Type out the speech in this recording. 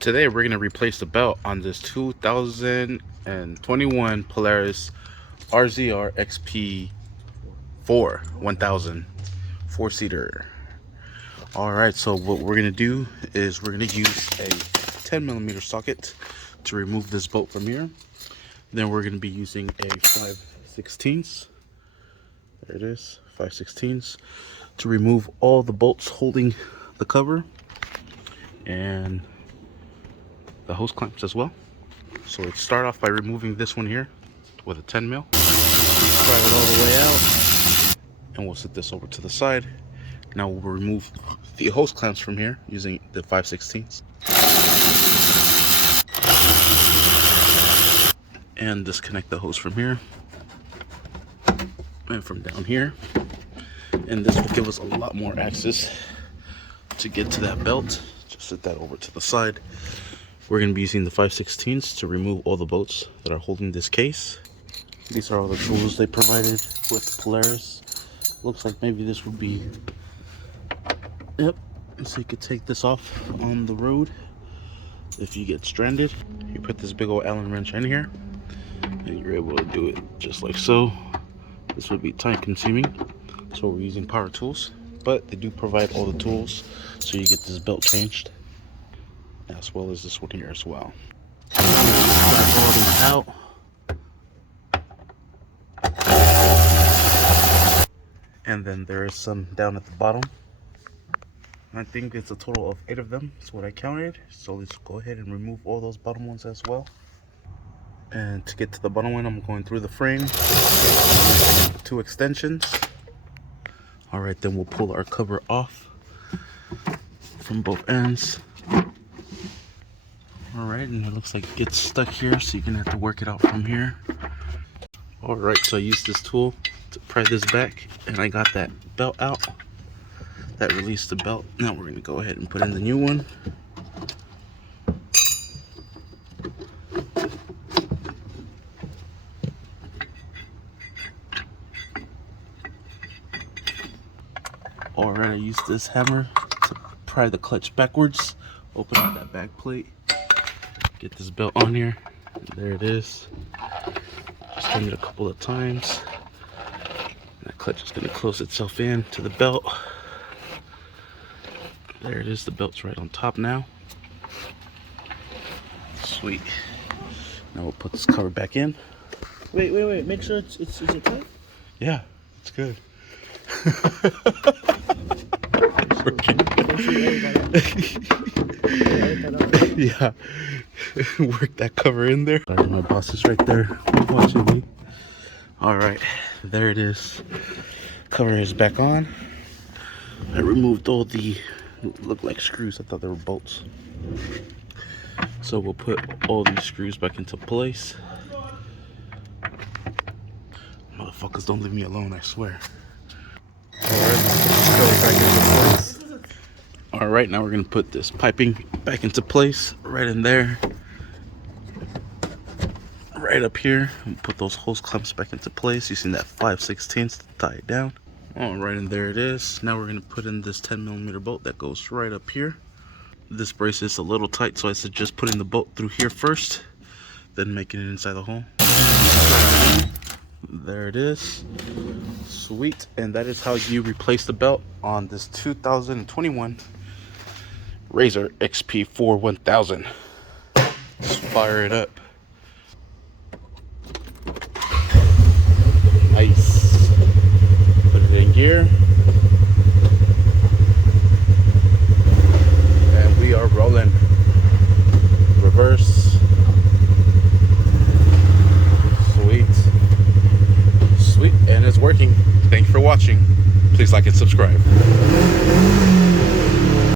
Today we're going to replace the belt on this 2021 Polaris RZR Xp4 1000 4-seater. Alright, so what we're going to do is we're going to use a 10mm socket to remove this bolt from here. Then we're going to be using a 5/16, there it is, 5/16, to remove all the bolts holding the cover and the hose clamps as well. So let's start off by removing this one here with a 10mm. Pry it all the way out, and we'll set this over to the side. Now we'll remove the hose clamps from here using the 5/16 and disconnect the hose from here and from down here, and this will give us a lot more access to get to that belt. Just set that over to the side. We're going to be using the 5/16 to remove all the bolts that are holding this case. These are all the tools they provided with Polaris. Looks like maybe this would be, yep, so you could take this off on the road if you get stranded. You put this big old Allen wrench in here and you're able to do it just like so. This would be time consuming, so we're using power tools, but they do provide all the tools so you get this belt changed, as well as this one here as well. Slide all these out. And then there is some down at the bottom. I think it's a total of 8 of them, that's what I counted. So let's go ahead and remove all those bottom ones as well. And to get to the bottom one, I'm going through the frame, 2 extensions. Alright, then we'll pull our cover off from both ends. Alright, and it looks like it gets stuck here, so you're gonna have to work it out from here. Alright, so I used this tool to pry this back, and I got that belt out. That released the belt. Now we're gonna go ahead and put in the new one. Alright, I used this hammer to pry the clutch backwards, open up that back plate, get this belt on here. There it is. Just turn it a couple of times. That clutch is going to close itself in to the belt. There it is. The belt's right on top now. Sweet. Now we'll put this cover back in. Wait. Make sure it's tight? Yeah, it's good. Yeah. Work that cover in there. My boss is right there watching me. Alright, there it is. Cover is back on. I removed all the, look like screws. I thought they were bolts. So we'll put all these screws back into place. Motherfuckers don't leave me alone, I swear. Alright, now we're going to put this piping back into place, right in there. Right up here, and put those hose clamps back into place using that 5/16 to tie it down. Alright, and there it is. Now we're going to put in this 10mm bolt that goes right up here. This brace is a little tight, so I suggest putting the bolt through here first, then making it inside the hole. There it is. Sweet. And that is how you replace the belt on this 2021 RZR Xp4 1000. Just fire it up. Nice. Put it in gear. And we are rolling. Reverse. Sweet. Sweet. And it's working. Thank you for watching. Please like and subscribe.